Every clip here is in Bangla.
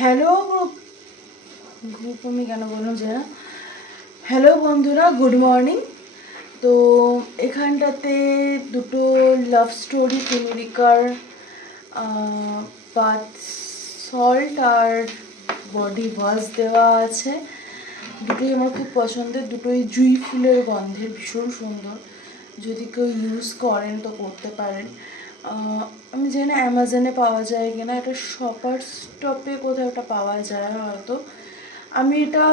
হ্যালো গ্রুপ গ্রুপ আমি কেন বললাম যে না? হ্যালো বন্ধুরা, গুড মর্নিং। তো এখানটাতে দুটো লাভ স্টোরি আমেরিকার বাথ সল্ট আর বডি ওয়াশ দেওয়া আছে। দুটোই আমার খুব পছন্দের, দুটোই জুই ফুলের গন্ধের ভীষণ সুন্দর। যদি কেউ ইউজ করেন তো করতে পারেন। আমি জানি না অ্যামাজনে পাওয়া যায় কিনা এটা শপার স্টপে কোথাও এটা পাওয়া যায় হয়তো। আমি এটা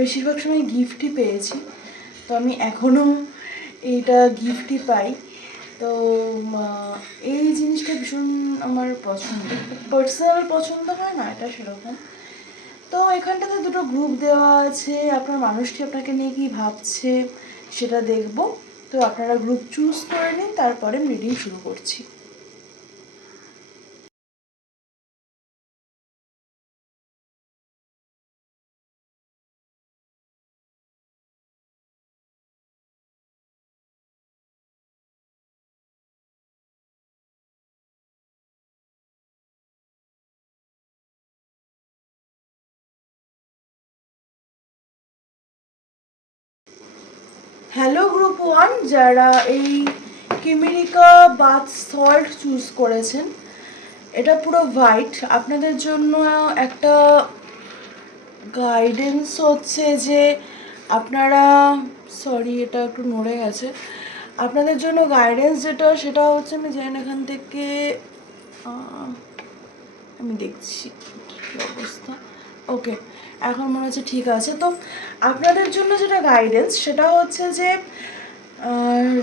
বেশিরভাগ সময় গিফটই পেয়েছি। তো আমি এখনও এইটা গিফটই পাই। তো এই জিনিসটা ভীষণ আমার পছন্দ। পার্সোনাল পছন্দ হয় না, এটা সেরকম। তো এখানটাতে দুটো গ্রুপ দেওয়া আছে, আপনার মানুষটি আপনাকে নিয়ে কি ভাবছে সেটা দেখব। তো আপনারা গ্রুপ চুজ করে নিন তারপরে মিটিং শুরু করছি। ওয়ান যারা এই কিমিরিকা বাথ সল্ট চুজ করেছেন, এটা পুরো হোয়াইট আপনাদের জন্য একটা গাইডেন্স হচ্ছে যে আপনারা সরি এটা একটু নড়ে গেছে। আপনাদের জন্য গাইডেন্স যেটা, সেটা হচ্ছে আমি জানি না এখান থেকে আমি দেখছি অবস্থা। ওকে এখন মনে হচ্ছে ঠিক আছে। তো আপনাদের জন্য যেটা গাইডেন্স সেটা হচ্ছে যে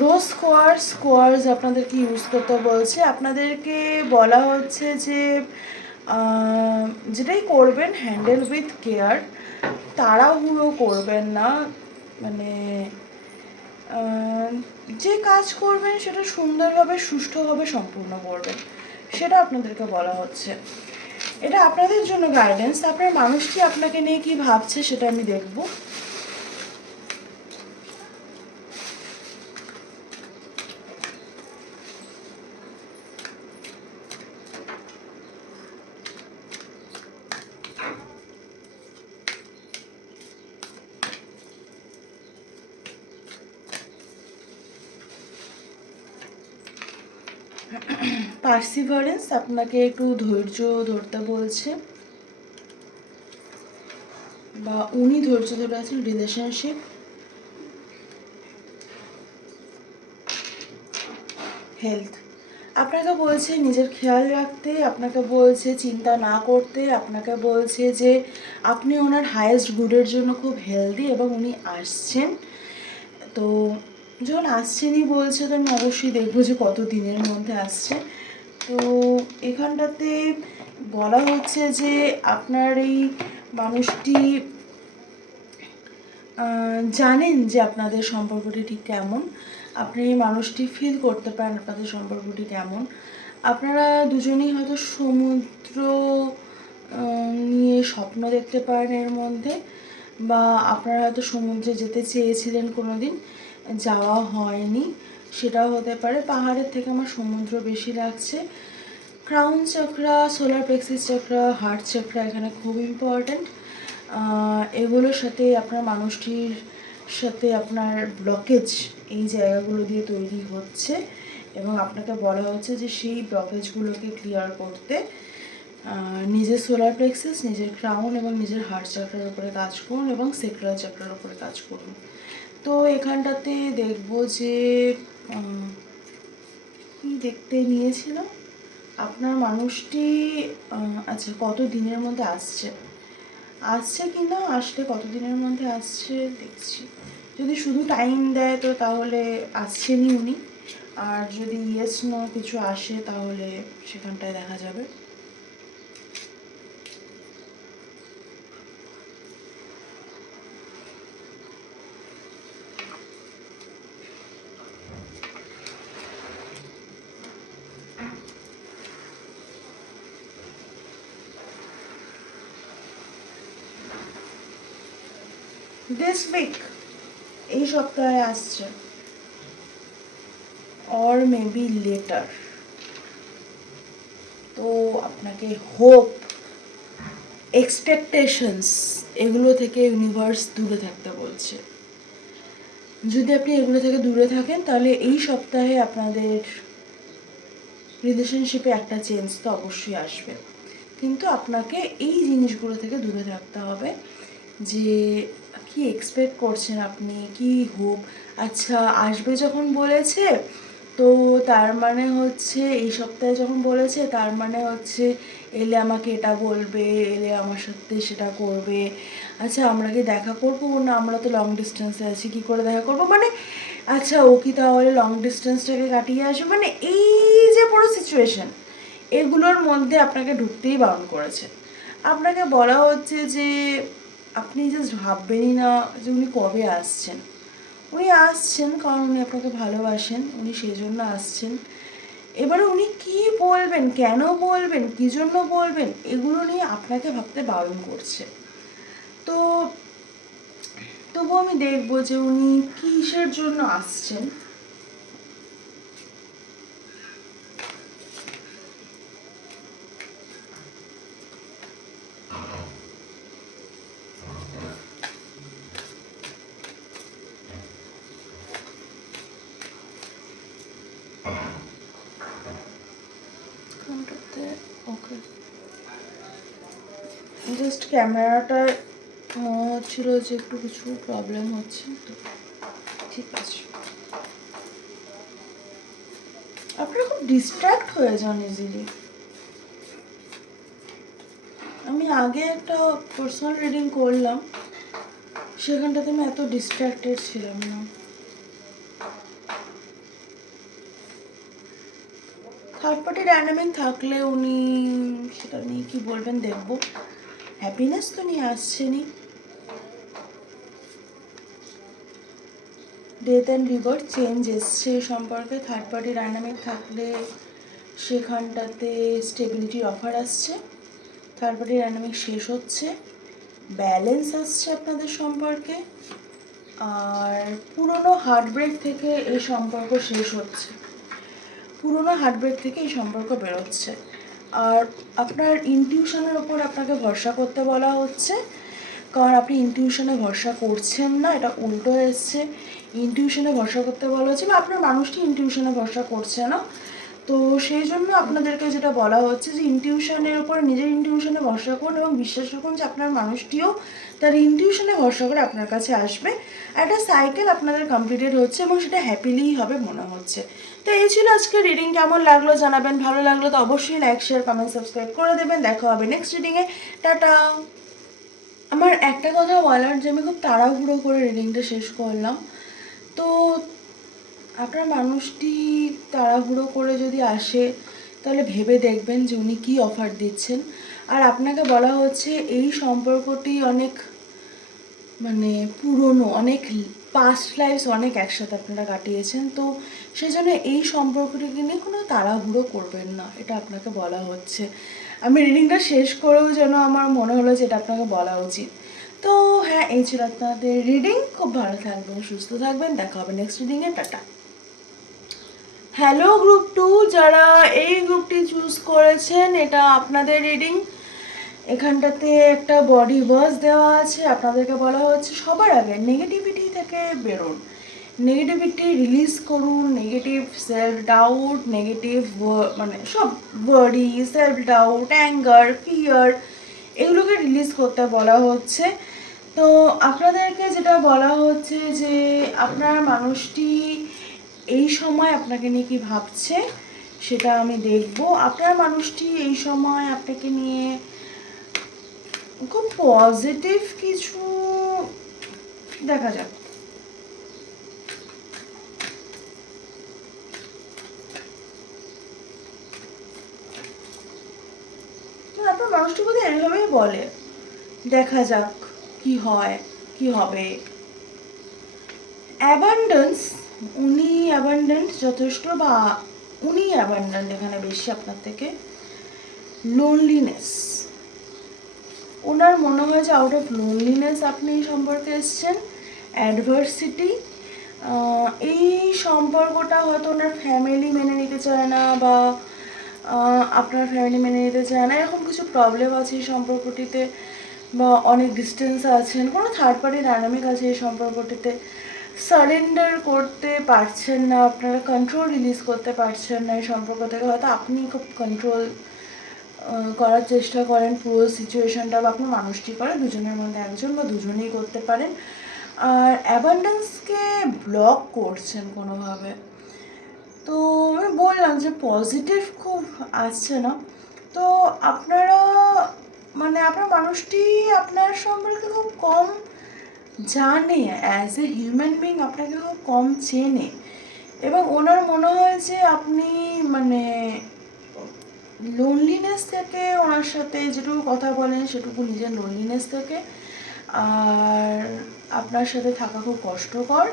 রোজ স্কোয়ার্স স্কোয়ার্স আপনাদেরকে ইউজ করতে বলছে। আপনাদেরকে বলা হচ্ছে যে যেটাই করবেন হ্যান্ডেল উইথ কেয়ার তাড়াহুড়ো করবেন না। মানে যে কাজ করবেন সেটা সুন্দরভাবে, সুষ্ঠুভাবে সম্পূর্ণ করবেন। সেটা আপনাদেরকে বলা হচ্ছে। এটা আপনাদের জন্য গাইডেন্স আপনার মানুষটি আপনাকে নিয়ে কি ভাবছে সেটা আমি দেখব। পার্সিভারেন্স আপনাকে একটু ধৈর্য ধরতে বলছে। বা উনি ধৈর্য ধরে আছেন রিলেশনশিপ হেলথ আপনাকে বলছে নিজের খেয়াল রাখতে, আপনাকে বলছে চিন্তা না করতে, আপনাকে বলছে যে আপনি ওনার হায়েস্ট গুডের জন্য খুব হেলদি এবং উনি আসছেন। তো যখন আসছেনই বলছে, তো আমি অবশ্যই দেখব যে কত দিনের মধ্যে আসছে। তো এখানটাতে বলা হচ্ছে যে আপনার এই মানুষটি জানেন যে আপনাদের সম্পর্কটি ঠিক কেমন। আপনি এই মানুষটি ফিল করতে পারেন আপনাদের সম্পর্কটি কেমন। আপনারা দুজনেই হয়তো সমুদ্র নিয়ে স্বপ্ন দেখতে পারেন এর মধ্যে, বা আপনারা হয়তো সমুদ্রে যেতে চেয়েছিলেন কোনো দিন যাওয়া হয়নি। সেটাও হতে পারে। পাহাড়ের থেকে আমার সমুদ্র বেশি লাগছে। Crown chakra solar plexus chakra heart chakra এখানে খুব ইম্পর্ট্যান্ট এগুলোর সাথে আপনার মানুষটির সাথে আপনার ব্লকেজ এই জায়গাগুলো দিয়ে তৈরি হচ্ছে এবং আপনাকে বলা হচ্ছে যে সেই ব্লকেজগুলোকে ক্লিয়ার করতে। নিজের সোলার প্লেক্সিস নিজের ক্রাউন এবং নিজের হার্ট চক্রের উপরে কাজ করুন এবং সেক্রাল চক্রের উপরে কাজ করুন। তো এখানটাতে দেখব যে কি দেখতে নিয়েছিল আপনার মানুষটি আচ্ছা কত দিনের মধ্যে আসছে? আসছে কি না? আসলে কত দিনের মধ্যে আসছে দেখছি। যদি শুধু টাইম দেয় তো তাহলে আসছেনই উনি। আর যদি ইয়েস নো কিছু আসে তাহলে সেখানটায় দেখা যাবে। দিস উইক এই সপ্তাহে আসছে। অর মেবি লেটার তো আপনাকে হোপ এক্সপেকটেশনস এগুলো থেকে ইউনিভার্স দূরে থাকতে বলছে। যদি আপনি এগুলো থেকে দূরে থাকেন, তাহলে এই সপ্তাহে আপনাদের রিলেশনশিপে একটা চেঞ্জ তো অবশ্যই আসবে। কিন্তু আপনাকে এই জিনিসগুলো থেকে দূরে থাকতে হবে যে কি এক্সপেক্ট করছেন আপনি? কি হোপ আচ্ছা আসবে যখন বলেছে, তো তার মানে হচ্ছে এই সপ্তাহে যখন বলেছে, তার মানে হচ্ছে এলে আমাকে এটা বলবে, এলে আমার সাথে সেটা করবে। আচ্ছা আমরা কি দেখা করব? না, আমরা তো লং ডিস্টেন্সে আছি, কি করে দেখা করব? মানে আচ্ছা ও কি তাহলে লং ডিস্টেন্সটাকে কাটিয়ে আসবে? মানে এই যে পুরো সিচুয়েশন এগুলোর মধ্যে আপনাকে ঢুকতেই বারণ করেছে। আপনাকে বলা হচ্ছে যে আপনি জাস্ট ভাববেনই না যে উনি কবে আসছেন। উনি আসছেন কারণ উনি আপনাকে ভালোবাসেন, উনি সেই জন্য আসছেন। এবারে উনি কি বলবেন, কেন বলবেন, কী জন্য বলবেন, এগুলো নিয়ে আপনাকে ভাবতে বারণ করছে। তো তবু আমি দেখব যে উনি কিসের জন্য আসছেন। ক্যামেরাটা ছিল যে একটু কিছু প্রবলেম হচ্ছে, তো ঠিক আছে। আপনারা খুব ডিস্ট্র্যাক্ট হয়ে যান ইজিলি আমি আগে একটা পার্সোনাল রিডিং করলাম, সেখানটাতে আমি এত ডিস্ট্র্যাক্টেড ছিলাম না। থার্ড পার্টি ডাইনামিক থাকলে উনি সেটা নিয়ে কি বলবেন দেখব। হ্যাপিনেস তো নিয়ে আসছেনই। ডেথ অ্যান্ড রিভার চেঞ্জ এসছে সম্পর্কে। থার্ড পার্টি ডাইনামিক থাকলে সেখানটাতে স্টেবিলিটির অফার আসছে। থার্ড পার্টি ডাইনামিক শেষ হচ্ছে। ব্যালেন্স আসছে আপনাদের সম্পর্কে। আর পুরনো হার্টব্রেক থেকে এই সম্পর্ক শেষ হচ্ছে। পুরনো হার্টব্রেক থেকে এই সম্পর্ক বেরোচ্ছে। আর আপনার ইনটিউশনের ওপর আপনাকে ভরসা করতে বলা হচ্ছে। কারণ আপনি ইনটিউশনে ভরসা করছেন না, এটা উল্টো এসছে। ইনটিউশনে ভরসা করতে বলা হচ্ছে বা আপনার মানুষটি ইনটিউশনে ভরসা করছে না। তো সেই জন্য আপনাদেরকে যেটা বলা হচ্ছে যে ইনটিউশনের উপর নিজের ইনটিউশনে ভরসা করুন এবং বিশ্বাস রাখুন যে আপনার মানুষটিও তার ইনটিউশনে ভরসা করে আপনার কাছে আসবে। একটা সাইকেল আপনাদের কমপ্লিটেড হচ্ছে এবং সেটা হ্যাপিলিই হবে মনে হচ্ছে। তো এই ছিল আজকে রিডিং কেমন লাগল জানাবেন, ভালো লাগল তো অবশ্যই লাইক শেয়ার কমেন্ট সাবস্ক্রাইব করে দেবেন। দেখা হবে নেক্সট রিডিংয়ে টাটা! আমার একটা কথা বলার, যে আমি খুব তাড়াহুড়ো করে রিডিংটা শেষ করলাম। তো আপনার মানুষটি তাড়াহুড়ো করে যদি আসে, তাহলে ভেবে দেখবেন যে উনি কী অফার দিচ্ছেন। আর আপনাকে বলা হচ্ছে, এই সম্পর্কটি অনেক মানে পুরনো, অনেক পাস্ট লাইফ অনেক একসাথে আপনারা কাটিয়েছেন। তো সেই জন্য এই সম্পর্কটিকে নিয়ে কোনো তাড়াহুড়ো করবেন না, এটা আপনাকে বলা হচ্ছে। আমি রিডিংটা শেষ করেও যেন আমার মনে হলো যে এটা আপনাকে বলা উচিত। তো হ্যাঁ এই ছিল আপনাদের রিডিং খুব ভালো থাকবেন, সুস্থ থাকবেন। দেখা হবে নেক্সট রিডিংয়ে টাটা। হ্যালো গ্রুপ টু যারা এই গ্রুপটি চুজ করেছেন, এটা আপনাদের রিডিং এখানটাতে একটা বডি ওয়াশ দেওয়া আছে, আপনাদেরকে বলা হচ্ছে, সবার আগে নেগেটিভিটি থেকে বেরোন। নেগেটিভিটি রিলিজ করুন নেগেটিভ সেলফ ডাউট নেগেটিভ মানে সব worry self doubt anger fear এগুলোকে রিলিজ করতে বলা হচ্ছে। তো আপনাদেরকে যেটা বলা হচ্ছে যে আপনার মানুষটি এই সময় আপনাকে নিয়ে কি ভাবছে, সেটা আমি দেখব। আপনার মানুষটি এই সময় আপনাকে নিয়ে খুব পজিটিভ কিছু দেখা যাক। মানুষটি বোধহয় এরকমই বলে। দেখা যাক কি হয়, কি হবে। অ্যাবান্ডেন্স উনি অ্যাবান্ডেন্ট যথেষ্ট বা উনি অ্যাবান্ডেন্ট এখানে বেশি আপনার থেকে। লোনলিনেস ওনার মনে হয় যে আউট অফ লোনলিনেস আপনি এই সম্পর্কে এসছেন। অ্যাডভার্সিটি এই সম্পর্কটা হয়তো ওনার ফ্যামিলি মেনে নিতে চায় না বা আপনার ফ্যামিলি মেনে নিতে চায় না, এরকম কিছু প্রবলেম আছে এই সম্পর্কটিতে? বা অনেক ডিস্টেন্স আছেন, কোনো থার্ড পার্টি ডাইনামিক আছে এই সম্পর্কটিতে? সারেন্ডার করতে পারছেন না, আপনারা কন্ট্রোল রিলিজ করতে পারছেন না এই সম্পর্ক থেকে, হয়তো আপনি খুব কন্ট্রোল করার চেষ্টা করেন, পুরো সিচুয়েশনটা বা আপনার মানুষটি করে, দুজনের মধ্যে একজন বা দুজনেই করতে পারেন। আর অ্যাবান্ডেন্সকে ব্লক করছেন কোনোভাবে? তো আমি বললাম যে পজিটিভ খুব আসছে না। তো আপনারা মানে আপনার মানুষটি আপনার সম্পর্কে খুব কম জানে অ্যাজ এ হিউম্যান বিং আপনাকে খুব কম চেনে। এবং ওনার মনে হয় যে আপনি মানে লোনলিনেস থেকে ওনার সাথে যেটুকু কথা বলেন, সেটুকু নিজের লোনলিনেস থেকে। আর আপনার সাথে থাকা খুব কষ্টকর।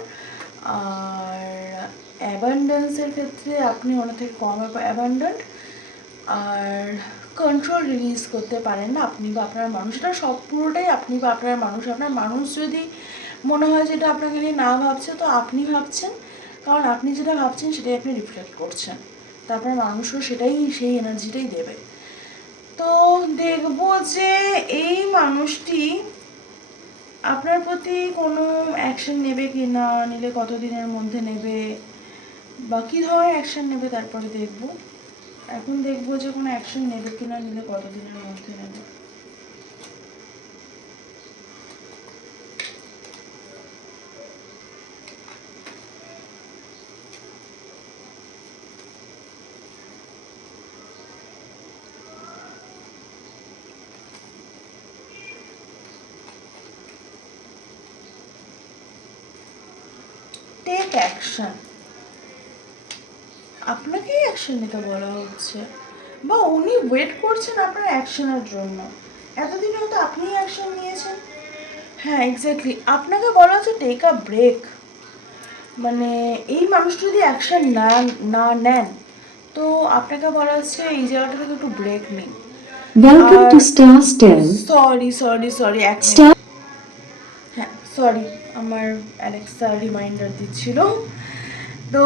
আর অ্যাবান্ডেন্সের ক্ষেত্রে আপনি ওনার থেকে কম অ্যাবান্ডেন্ট আর কন্ট্রোল রিলিজ করতে পারেন না আপনি বা আপনার মানুষ। এটা সব পুরোটাই আপনি বা আপনার মানুষ। আপনার মানুষ যদি মনে হয় যেটা আপনাকে নিয়ে না ভাবছে, তো আপনি ভাবছেন। কারণ আপনি যেটা ভাবছেন, সেটাই আপনি রিফ্লেক্ট করছেন। তারপর মানুষও সেটাই, সেই এনার্জিটাই দেবে। তো দেখব যে এই মানুষটি আপনার প্রতি কোনো অ্যাকশন নেবে কি না? নিলে কতদিনের মধ্যে নেবে? বা কী ধরনের অ্যাকশন নেবে তারপরে দেখব। এখন দেখব যে কোনো অ্যাকশন নেবে কি না, নিলে কতদিনের মধ্যে নেবে। টেক অ্যাকশন আপনাকেই অ্যাকশন নিতে বলা হচ্ছে। বা উনি ওয়েট করছেন আপনার অ্যাকশনের জন্য। এতদিন হয়তো আপনি অ্যাকশন নিয়েছেন। হ্যাঁ এক্স্যাক্টলি আপনাকে বলা হচ্ছে টেক আ ব্রেক মানে এই মানুষটা যদি অ্যাকশন না না নেন তো আপনাকে বলা হচ্ছে এই জায়গাটা থেকে একটু ব্রেক নিন। Welcome to Star Stell. Sorry sorry sorry হ্যাঁ সরি আমার অ্যালেক্সা রিমাইন্ডার দিচ্ছিল। তো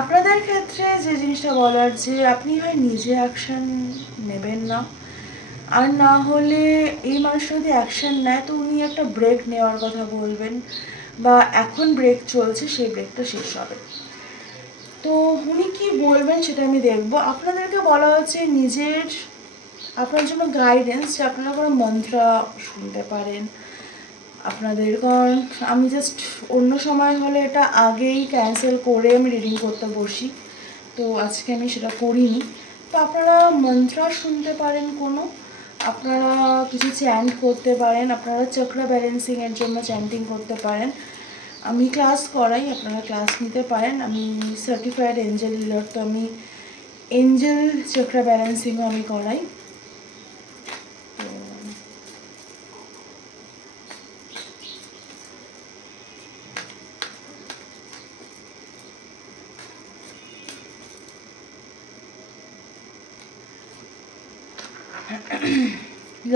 আপনাদের ক্ষেত্রে যে জিনিসটা বলার যে আপনি হয় নিজে অ্যাকশন নেবেন না। আর না হলে এই মানুষ যদি অ্যাকশন নেয়, তো উনি একটা ব্রেক নেওয়ার কথা বলবেন বা এখন ব্রেক চলছে, সেই ব্রেকটা শেষ হবে। তো উনি কি বলবেন সেটা আমি দেখব। আপনাদেরকে বলা হচ্ছে নিজের, আপনার জন্য গাইডেন্স যে আপনারা কোনো মন্ত্রা শুনতে পারেন আপনাদের, কারণ আমি জাস্ট অন্য সময় হলে এটা আগেই ক্যান্সেল করে আমি রিডিং করতে বসি। তো আজকে আমি সেটা করিনি। তো আপনারা মন্ত্রা শুনতে পারেন কোনো? আপনারা কিছু চ্যান্ট করতে পারেন। আপনারা চক্র ব্যালেন্সিংয়ের জন্য চ্যান্টিং করতে পারেন। আমি ক্লাস করাই, আপনারা ক্লাস নিতে পারেন। আমি সার্টিফাইড এঞ্জেল তো আমি এঞ্জেল চক্র ব্যালেন্সিংও আমি করাই তো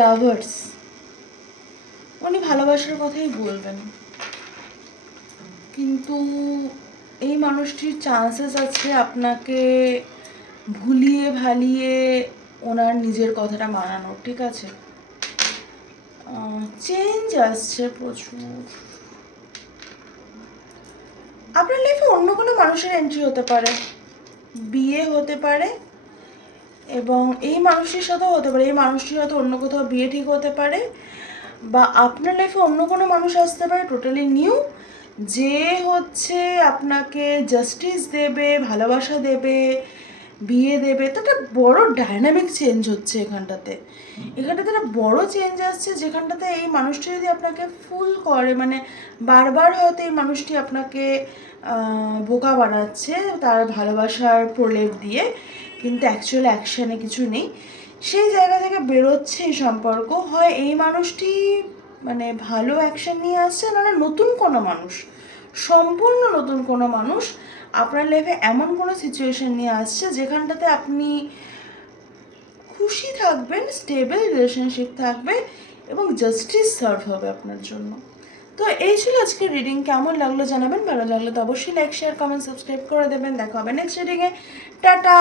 লাভার্স উনি ভালোবাসার কথাই বলবেন। কিন্তু এই মানুষটির চান্সেস আছে আপনাকে ভুলিয়ে ভালিয়ে ওনার নিজের কথাটা মানানোর, ঠিক আছে? চেঞ্জ আসছে প্রচুর। আপনার লাইফে অন্য কোনো মানুষের এন্ট্রি হতে পারে। বিয়ে হতে পারে এবং এই মানুষটির সাথেও হতে পারে, এই মানুষটির সাথে অন্য কোথাও বিয়ে ঠিক হতে পারে বা আপনার লাইফে অন্য কোনো মানুষ আসতে পারে টোটালি নিউ যে হচ্ছে আপনাকে জাস্টিস দেবে, ভালোবাসা দেবে, বিয়ে দেবে তো একটা বড় ডায়নামিক চেঞ্জ হচ্ছে এখানটাতে। এখানটাতে একটা বড় চেঞ্জ আসছে যেখানটাতে এই মানুষটি যদি আপনাকে ফুল করে মানে বারবার হয়তো এই মানুষটি আপনাকে বোকা বানাচ্ছে তার ভালোবাসার প্রলেপ দিয়ে কিন্তু অ্যাকচুয়াল অ্যাকশানে কিছু নেই। সেই জায়গা থেকে বেরোচ্ছে এই সম্পর্ক। হয় এই মানুষটি মানে ভালো অ্যাকশন নিয়ে আসছে নাহলে নতুন কোনো মানুষ, সম্পূর্ণ নতুন কোনো মানুষ আপনার লাইফে এমন কোনো সিচুয়েশন নিয়ে আসছে যেখানটাতে আপনি খুশি থাকবেন স্টেবল রিলেশনশিপ থাকবে এবং জাস্টিস সার্ভ হবে আপনার জন্য। তো এই ছিল আজকে রিডিং কেমন লাগল জানাবেন? ভালো লাগল তো অবশ্যই লাইক শেয়ার কমেন্ট সাবস্ক্রাইব করে দেবেন। দেখা হবে নেক্সট রিডিংয়ে টাটা!